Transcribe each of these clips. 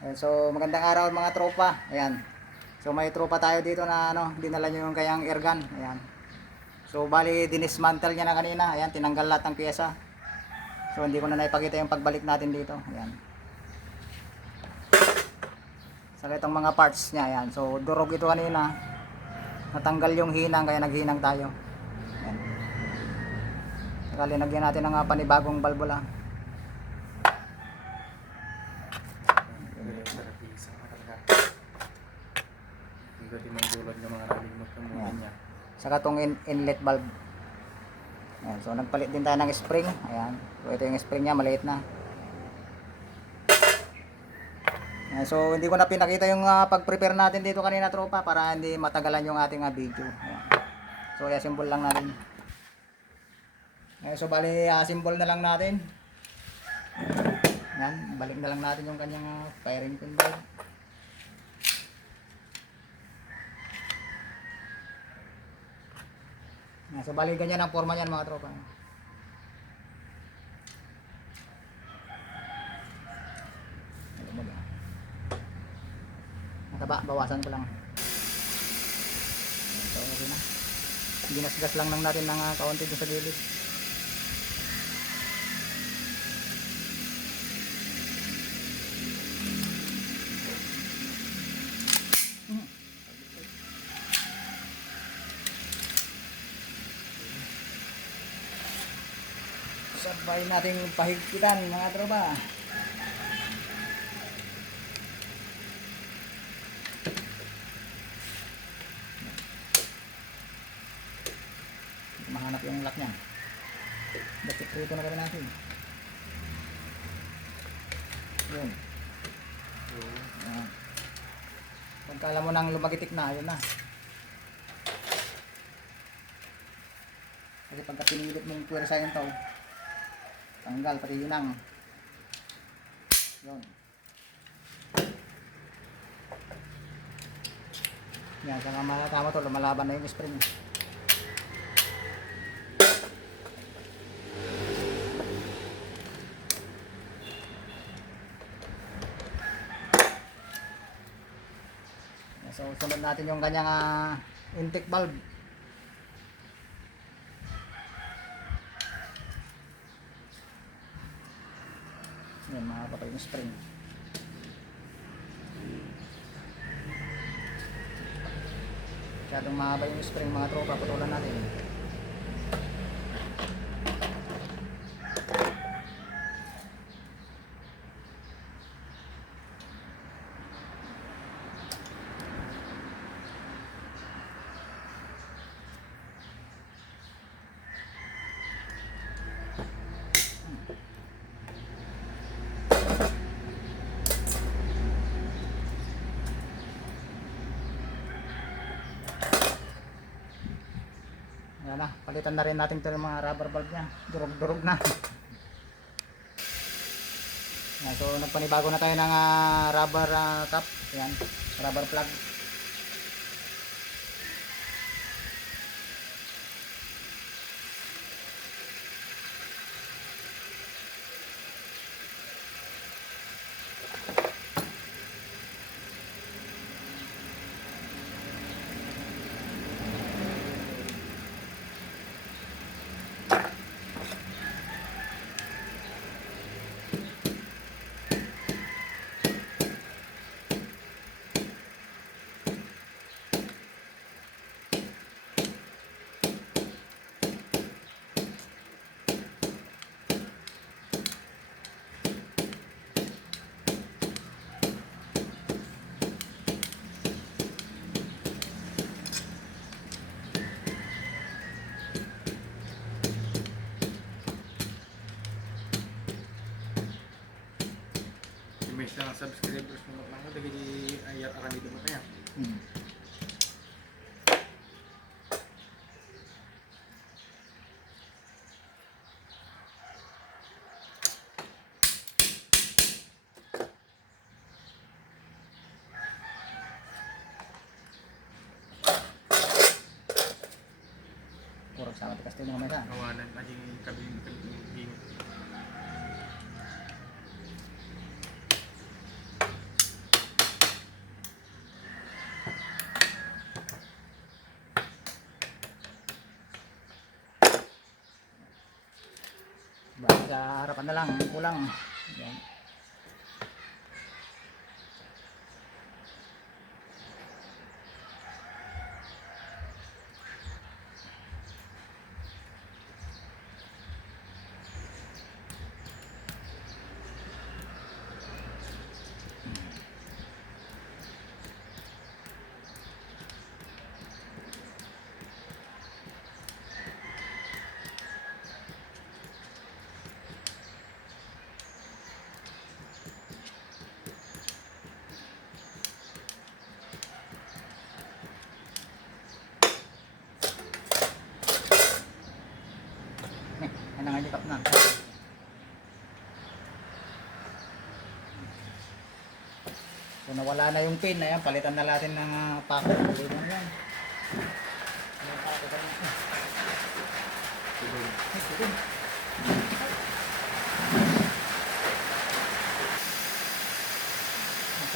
Ayan, so magandang araw mga tropa. Ayan. So may tropa tayo dito na dinala niyo yung kayang airgun. Ayan. So bali dinismantle niya na kanina. Ayan, tinanggal lahat ng piyesa. So hindi ko na naipakita yung pagbalik natin dito. Ayan. Saka itong mga parts niya. Ayan. So durog ito kanina. Natanggal yung hinang kaya naghinang tayo. Ayan. Saka linagyan natin ng panibagong balbula. Pwede magdulog ng mga remote ng mga niya. Saka itong inlet valve. Ayan. So nagpalit din tayo ng spring. Ayan. So ito yung spring niya, maliit na. Ayan. So hindi ko na pinakita yung pag-prepare natin dito kanina tropa para hindi matagalan yung ating video. Ayan. So i-assemble lang natin. Ayan. So bali assemble na lang natin. Ayan. Balik na lang natin yung kanyang firing pin valve. So bali ganyan ang forma niyan mga tropa. Mataba, bawasan ko lang. So okay na. Ginasgas lang natin ng kaunti dun sa gilid. Sabay nating pahigpitan mga tropa. Mahanap yung lock niya. Bakit na gawin natin? Yun. Yan. Pagka alam mo nang lumagitik na, yun na. Kasi pagka pinilit mong puwersa yung tao, tanggal pati hinang. Yun. Yan, saka tama to, lumalaban na yung spring. So sunod natin yung kanyang intake valve. Yan, makapatay yung spring. Masyadong mahaba yung spring mga tropa, putulan natin. Yan na, palitan na rin natin ito yung mga rubber valve nya. Durog-durog na. Yan, so nagpanibago na tayo ng rubber cap. Yan, rubber plug. May isang subscribers mo lang ako dahil ayat akan dito mo tayo. Kurang sama tikas ito mga mesa. Kawalan laging kabing. na lang ang kulang. Ayan. Ay nangangikap na. So nawala na yung pin, ayan, palitan na natin ng pako. Tuloy lang yan. Ayan, pako ka na. Ay, tuloy.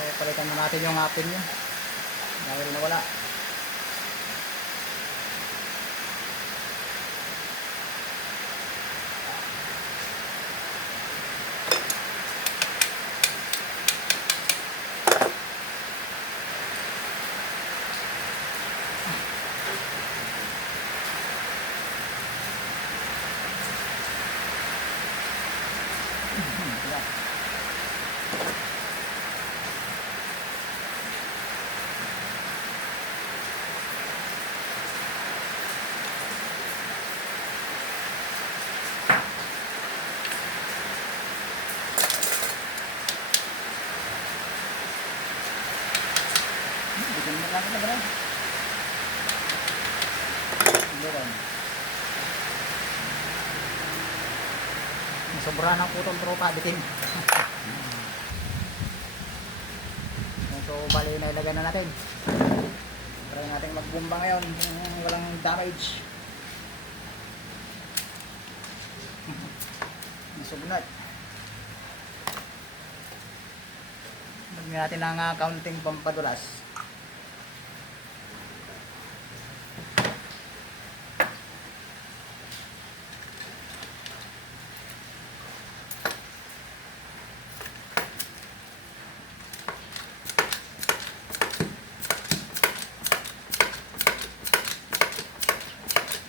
Kaya palitan na natin yung pin niya. Dahil nawala. Bigyan mo lang ito ba? Meron. Sobra ng putol tropa, bitin. So, bali na ilagay na natin. Try natin magbumba ngayon. Walang damage. Nasugnat. Lagyan natin ng counting pampadulas.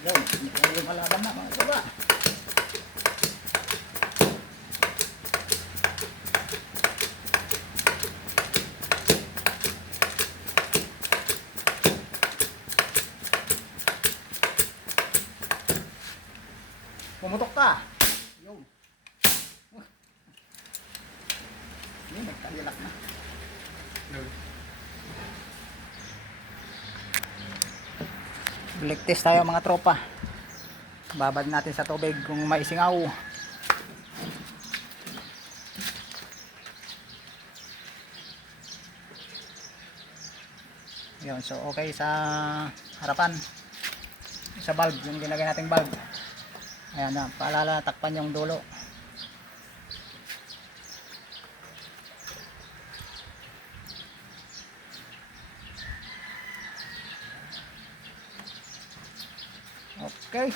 Yun, yung malaban na mga tropa. Pumutok ka. Yun. Yun, nagkagilak na. No. Black test tayo mga tropa. Babad natin sa tubig kung maisingaw. Yun, so okay sa harapan. Sa valve, yung ginagay nating valve. Ayan na, paalala, takpan yung dulo. Okay.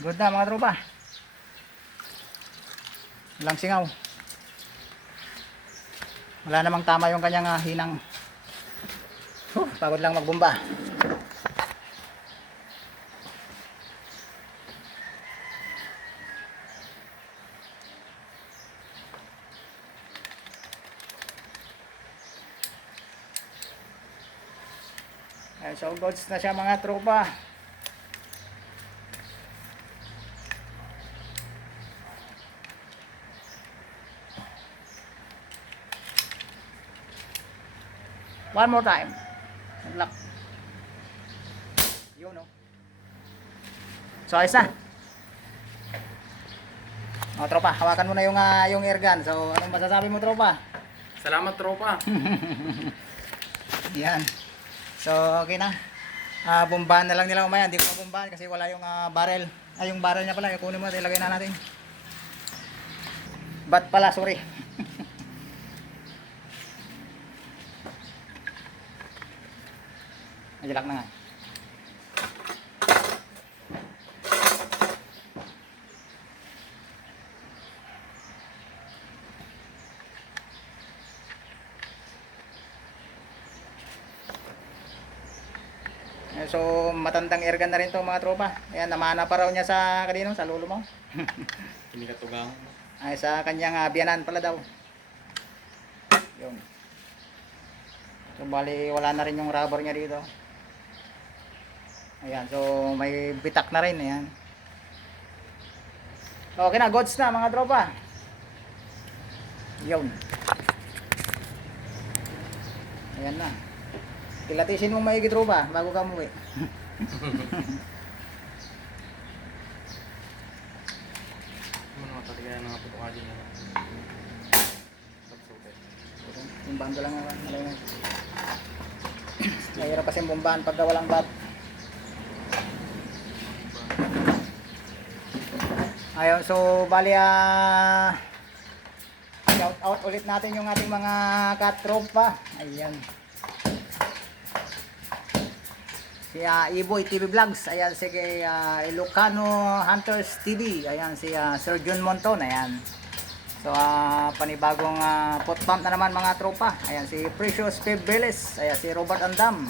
Good na mga tropa. Walang singaw. Wala namang tama yung kanyang hinang. Pagod lang magbomba. So goods na siya mga tropa. One more time. Lock. Yun no. So ayos na. Mga tropa, hawakan mo na yung air gun. So anong masasabi mo tropa? Salamat tropa. Yan. So okay na. Bombahan na lang nila umaya. Hindi ko mabombahan kasi wala yung barrel. Ay yung barrel niya pala. Kunin mo at ilagay na natin. Bat pala, sorry. Najalak na nga. Ayan, so matandang airgun na rin to mga tropa. Ayan, namana pa raw niya sa kanino, sa lolo mo. Kinikatugang. Ay, sa kanyang biyanan pala daw. Yun. So bali wala na rin yung rubber niya dito. Ayan, so may bitak na rin. Ayan. Okay na, goods na mga tropa. Yun. Ayan na. Kilatisin mong maigi tropa bago ka umuwi. Ano mga talaga yung mga putukadin na lang. Pagsukat. Yung bando lang naman. Mahirap kasi bombahan pagka walang bat. Ayun, so bali shout out ulit natin yung ating mga katropa. Ayan. Si Iboy TV Vlogs, ayan si Ilocano Hunters TV, ayan si Sir John Monton, ayan. So panibagong pot pump na naman mga tropa. Ayan si Precious Pebeles, ayan si Robert Andam,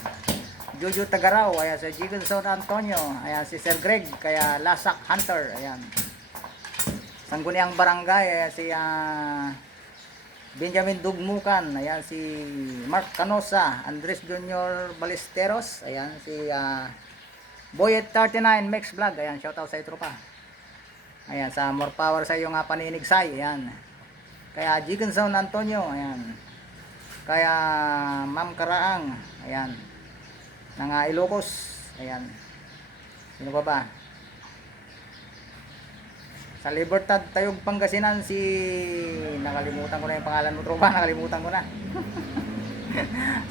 Jojo Tagaraw, ayan si Jigenson Antonio, ayan si Sir Greg, kaya Lasak Hunter, ayan. Sangguniang Barangay, ayan si Benjamin Dugmukan, ayan si Mark Canosa, Andres Junior Balesteros, ayan si Boyet 39 Max Vlog, ayan shoutout sa tropa. Ayan sa more power sa iyo nga paninigsay, ayan. Kaya Jigenson Antonio, ayan. Kaya Ma'am Karaang, ayan. Nang Ilocos, ayan. Sino pa ba? Sa Libertad Tayog Pangasinan si nakalimutan ko na yung pangalan mo tropa, nakalimutan ko na.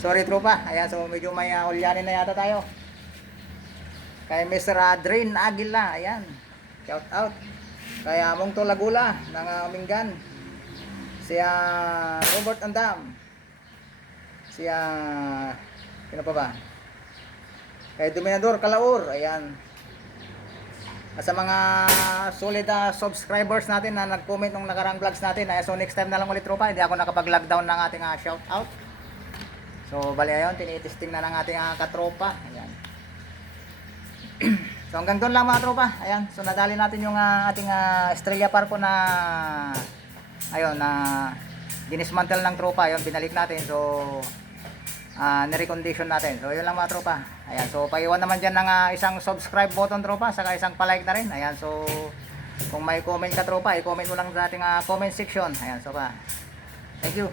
Sorry tropa. Ayan, so medyo may ulyanin na yata tayo. Kay Mr. Drain Aguila, ayan. Shout out. Kaya Mongto Lagula ng Mingan. Si Robert Andam. Si sino pa ba? Kay Dominador Kalaur, ayan. At sa mga solid subscribers natin na nag-comment nung nakarang vlogs natin, so next time na lang ulit tropa, hindi ako nakapag-lockdown ng ating shout out. So bali ayon, tinitesting na ng ating katropa. Ayan. So hanggang doon lang mga tropa. Ayan, so nadali natin yung ating Estrella Parko na ayun na dinismantle ng tropa, ayun binalik natin. So nirecondition natin. So yun lang mga tropa. Ayan, so paiwan naman dyan ng isang subscribe button tropa, saka isang palike na rin. Ayan, so kung may comment ka tropa, i-comment mo lang sa ating comment section. Ayan, so thank you.